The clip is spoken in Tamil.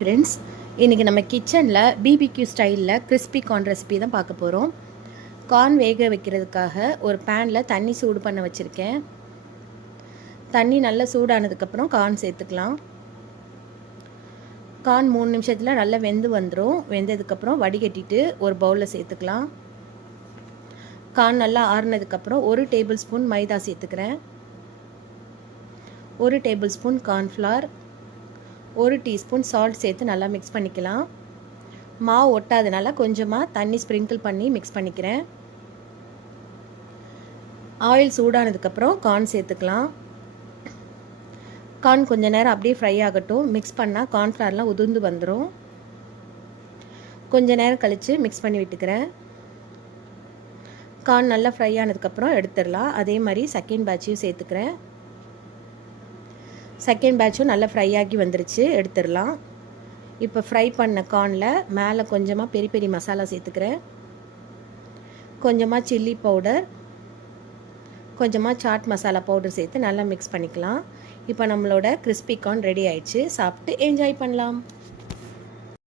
ஃப்ரெண்ட்ஸ், இன்றைக்கி நம்ம கிச்சனில் பிபிக்யூ ஸ்டைலில் கிறிஸ்பி கார்ன் ரெசிபி தான் பார்க்க போகிறோம். கார்ன் வேக வைக்கிறதுக்காக ஒரு பேனில் தண்ணி சூடு பண்ண வச்சுருக்கேன். தண்ணி நல்லா சூடானதுக்கப்புறம் கார்ன் சேர்த்துக்கலாம். கார்ன் 3 நிமிஷத்தில் நல்லா வெந்து வந்துடும். வெந்ததுக்கப்புறம் வடிகட்டிட்டு ஒரு பவுலில் சேர்த்துக்கலாம். கார்ன் நல்லா ஆறுனதுக்கப்புறம் 1 டேபிள் ஸ்பூன் மைதா சேர்த்துக்கிறேன். 1 table spoon cornflour, 1 teaspoon salt சேர்த்து நல்லா மிக்ஸ் பண்ணிக்கலாம். மாவு ஒட்டாதனால கொஞ்சமாக தண்ணி ஸ்ப்ரிங்கிள் பண்ணி மிக்ஸ் பண்ணிக்கிறேன். ஆயில் சூடானதுக்கப்புறம் கார்ன் சேர்த்துக்கலாம். கார்ன் கொஞ்சம் நேரம் அப்படியே ஃப்ரை ஆகட்டும். மிக்ஸ் பண்ணால் கார்ன்ஃப்ளவர்லாம் உதிர்ந்து வந்துடும். கொஞ்சம் நேரம் கழித்து மிக்ஸ் பண்ணி விட்டுக்கிறேன். கார்ன் நல்லா ஃப்ரை ஆனதுக்கப்புறம் எடுத்துடலாம். அதே மாதிரி செகண்ட் பேட்சையும் சேர்த்துக்கிறேன். செகண்ட் பேட்சும் நல்லா ஃப்ரை ஆகி வந்துருச்சு, எடுத்துடலாம். இப்போ ஃப்ரை பண்ண கார்னில் மேலே கொஞ்சமாக பெரி பெரி மசாலா சேர்த்துக்கிறேன். கொஞ்சமாக சில்லி பவுடர், கொஞ்சமாக சாட் மசாலா பவுடர் சேர்த்து நல்லா மிக்ஸ் பண்ணிக்கலாம். இப்போ நம்மளோட கிறிஸ்பி கார்ன் ரெடி ஆயிடுச்சு. சாப்பிட்டு என்ஜாய் பண்ணலாம்.